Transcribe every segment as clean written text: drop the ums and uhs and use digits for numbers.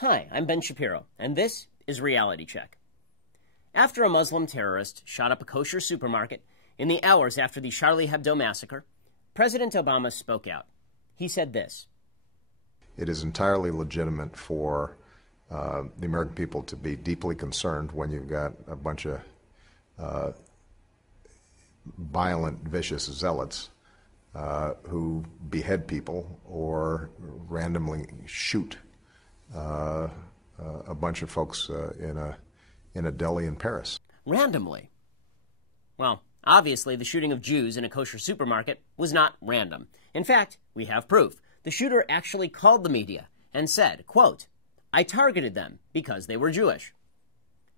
Hi, I'm Ben Shapiro, and this is Reality Check. After a Muslim terrorist shot up a kosher supermarket in the hours after the Charlie Hebdo massacre, President Obama spoke out. He said this: "It is entirely legitimate for the American people to be deeply concerned when you've got a bunch of violent, vicious zealots who behead people or randomly shoot a bunch of folks in a deli in Paris." Randomly? Well, obviously the shooting of Jews in a kosher supermarket was not random. In fact, we have proof. The shooter actually called the media and said, quote, "I targeted them because they were Jewish."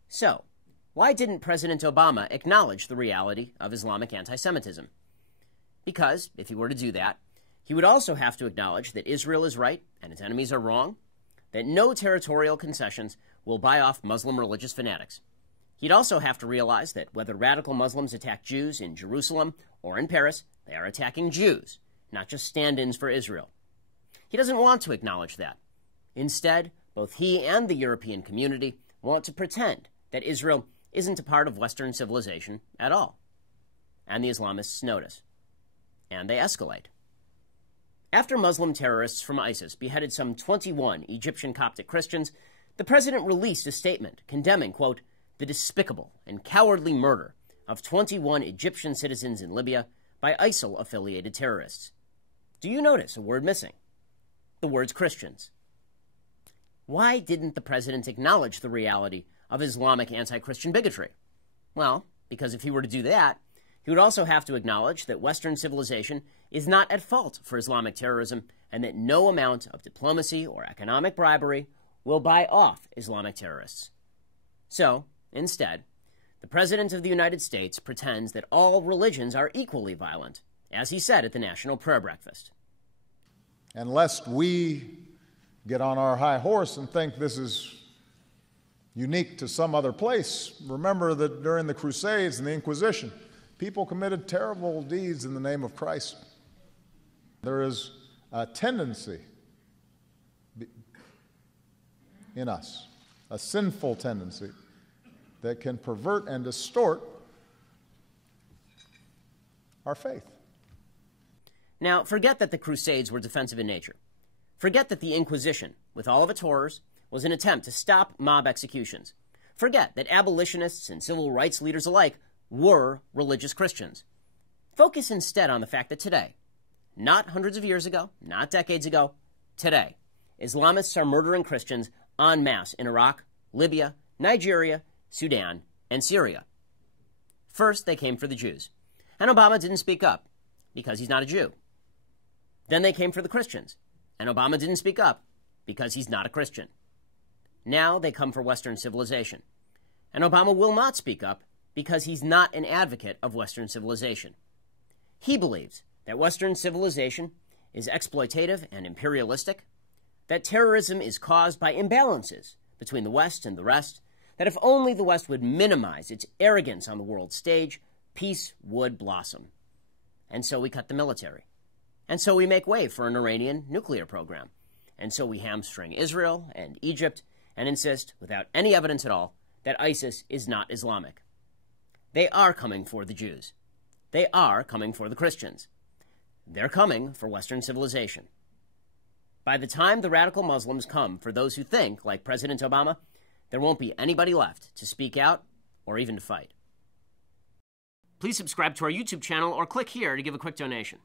So, why didn't President Obama acknowledge the reality of Islamic anti-Semitism? Because, if he were to do that, he would also have to acknowledge that Israel is right and its enemies are wrong, that no territorial concessions will buy off Muslim religious fanatics. He'd also have to realize that whether radical Muslims attack Jews in Jerusalem or in Paris, they are attacking Jews, not just stand-ins for Israel. He doesn't want to acknowledge that. Instead, both he and the European community want to pretend that Israel isn't a part of Western civilization at all. And the Islamists notice. And they escalate. After Muslim terrorists from ISIS beheaded some 21 Egyptian Coptic Christians, the president released a statement condemning, quote, "the despicable and cowardly murder of 21 Egyptian citizens in Libya by ISIL-affiliated terrorists." Do you notice a word missing? The words Christians. Why didn't the president acknowledge the reality of Islamic anti-Christian bigotry? Well, because if he were to do that, he would also have to acknowledge that Western civilization is not at fault for Islamic terrorism and that no amount of diplomacy or economic bribery will buy off Islamic terrorists. So, instead, the President of the United States pretends that all religions are equally violent, as he said at the National Prayer Breakfast. And lest we get on our high horse and think this is unique to some other place, remember that during the Crusades and the Inquisition, people committed terrible deeds in the name of Christ. There is a tendency in us, a sinful tendency, that can pervert and distort our faith. Now, forget that the Crusades were defensive in nature. Forget that the Inquisition, with all of its horrors, was an attempt to stop mob executions. Forget that abolitionists and civil rights leaders alike were religious Christians. Focus instead on the fact that today, not hundreds of years ago, not decades ago, today, Islamists are murdering Christians en masse in Iraq, Libya, Nigeria, Sudan, and Syria. First, they came for the Jews, and Obama didn't speak up because he's not a Jew. Then they came for the Christians, and Obama didn't speak up because he's not a Christian. Now they come for Western civilization, and Obama will not speak up because he's not an advocate of Western civilization. He believes that Western civilization is exploitative and imperialistic, that terrorism is caused by imbalances between the West and the rest, that if only the West would minimize its arrogance on the world stage, peace would blossom. And so we cut the military. And so we make way for an Iranian nuclear program. And so we hamstring Israel and Egypt and insist, without any evidence at all, that ISIS is not Islamic. They are coming for the Jews. They are coming for the Christians. They're coming for Western civilization. By the time the radical Muslims come for those who think like President Obama, there won't be anybody left to speak out or even to fight. Please subscribe to our YouTube channel or click here to give a quick donation.